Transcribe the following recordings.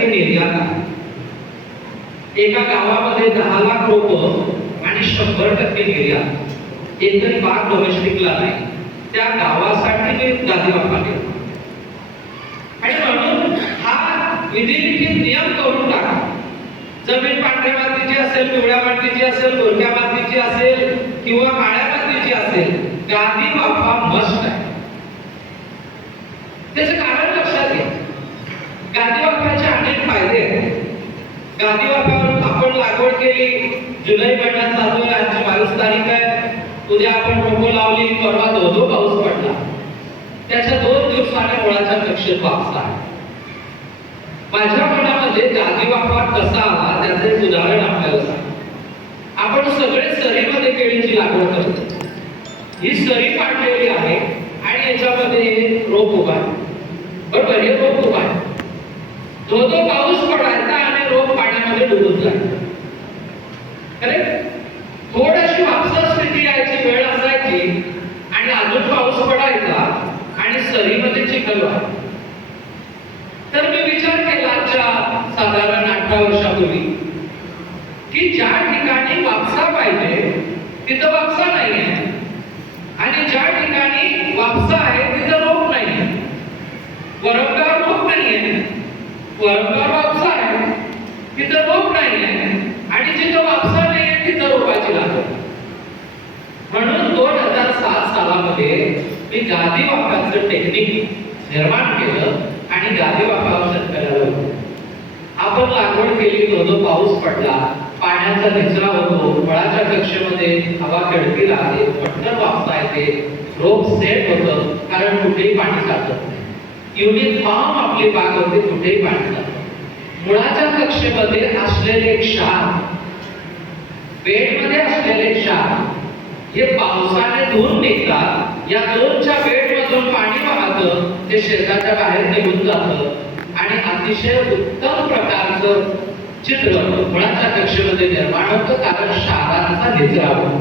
टक्के निर्यात आहे एका गावामध्ये दहा लाख रोप आणि शंभर टक्के निर्यात. एकही बाग डोमेस्टिकला नाही. त्या गावासाठी मी गादी वापरले आणि म्हणून हा विधिलिखित नियम करून टाका. जमीन पांढऱ्या मातीची असेल पिवळ्या मातीची असेल गोरक्या मातीची असेल किंवा काळ्या मातीची असेल गादी वाफा मस्त आहे त्याचं कारण लक्षात घ्या गादी वाफ्याचे अनेक फायदे आहेत गादी वाफ्यावर आपण लागवड केली. जुलै महिन्यात चालू आहे आजची बावीस तारीख आहे. उद्या आपण रोपं लावली परवा दो दो पाऊस पडला. त्याच्या दोन दिवसाने मुळाच्या कक्षेत वापसा आहे. माझ्या मनामध्ये गादी बापा कसा आला त्याचं एक उदाहरण आपल्याला सांग आपण सगळे सरीमध्ये केळीची लागवड करतो. ही सरी पाडलेली आहे आणि याच्यामध्ये रोप उभा आहे. बरोबर हे रोप उभा आहे. दो तो पाऊस पडायला पाण्यामध्ये डुबून करेक्ट थोडीशी वापसा स्थिती यायची वेळ असायची आणि अजून पाऊस पडायचा आणि सरीमध्ये चिखल तर मी विचार केला आजच्या साधारण अठरा वर्षापूर्वी की ज्या ठिकाणी वापसा पाहिजे तिथं वापसा नाहीये. आणि ज्या ठिकाणी वापसा आहे तिथं रोप नाही वरंगावर रोप नाहीये. वरंगावर वापसा आहे. तिथं रोप नाहीये. आणि जिथं वापसा नाहीये तिथं रोपाची लागवड. म्हणून दोन हजार सात सालामध्ये मी गादी वापराचं टेक्निक निर्माण केलं आणि गादी वापरावर शेतकऱ्याला लावलं. आपण लागवड केली तो पाऊस पडला पाण्याचा निचरा होतो फळाच्या कक्षेमध्ये हवा खिडकी लागते पटकन वापसा येते रोप सेट होतं कारण कुठेही पाणी जात नाही. युनिफॉर्म आपली बाग होते कुठेही पाणी साचत मुळाच्या कक्षेमध्ये असलेले क्षार बेडमध्ये असलेले क्षार हे पावसाने धुवून निघतात. या दोनच्या बेडमधून पाणी वाहतं ते शेताच्या बाहेर निघून जातं. आणि अतिशय उत्तम प्रकारचं चित्र मुळाच्या कक्षेमध्ये निर्माण होतं कारण क्षारांचा निचरा होतो.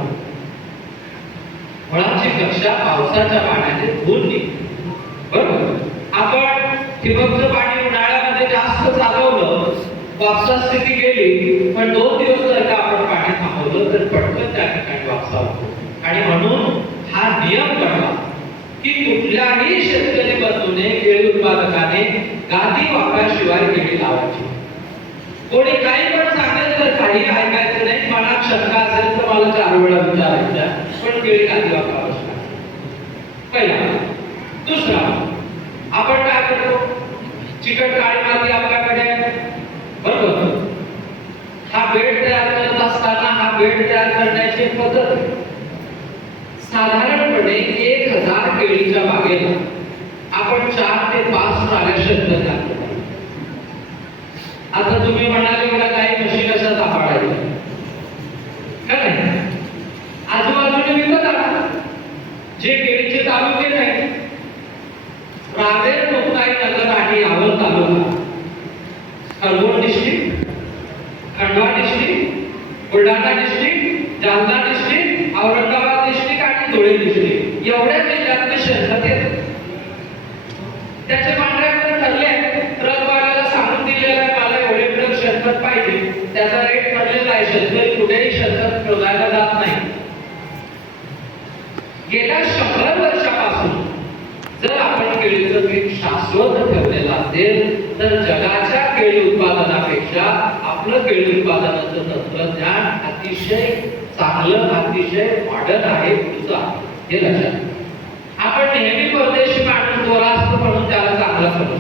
मुळाची कक्षा पावसाच्या पाण्याने धुवून निघते. बरोबर? आपण ठिबकचं पाणी जास्त चालवलं वापसा स्थिती गेली पण दोन दिवस जर का आपण पाणी थांबवलं तर पटकन त्या ठिकाणी वापसा होतो. आणि म्हणून हा नियम बनला की कुठल्याही शेतकरी बंधूने केळी उत्पादकाने गादी वापराशिवाय केळी लावायची. कोणी काही पण सांगेल तर काही ऐकायचं नाही. मनात शंका असेल तर मला चार वेळा विचारायचं. पण केळी गादी वापरावी पहिला दुसरा आपण काय करतो चिकट काळी माती आपल्याकडे आहे. बरोबर हा बेड तयार करत असताना हा बेड तयार करण्याची पद्धत. साधारणपणे एक हजार केळीच्या बागेला आपण चार ते पाच ट्राल्या शब्द घालतो आता तुम्ही म्हणाले मला काही मशीन कशा सापडायच्या काय आजूबाजूने विकत आणा. जे केळीचे तालुके नाही रावेर मुक्ताई नगर आणि Yawal taluka Khargone district Khandwa district Buldhana district Jalna district Aurangabad district आणि धुळे डिस्ट्रिक्ट एवढ्या जिल्ह्यातले शेतात येतात त्याचे कॉन्ट्रॅक्टर ठरले ट्रकवाल्याला सांगून दिलेला आहे मला एवढे ट्रक शेतात पाहिजे. त्याचा रेट ठरलेला आहे शेतकरी कुठेही शेतात शोधायला जात नाही. गेल्या शंभर वर्षापासून जर आपण केळीचं पीक शाश्वत ठेवलेलं असेल तर जगाच्या आपलं केळी उत्पादनाचं तंत्रज्ञान अतिशय चांगलं अतिशय मॉडर्न आहे पुढचं हे लक्षात आपण नेहमी परदेशी माणूस बोला असतो म्हणून त्याला चांगला समजतो.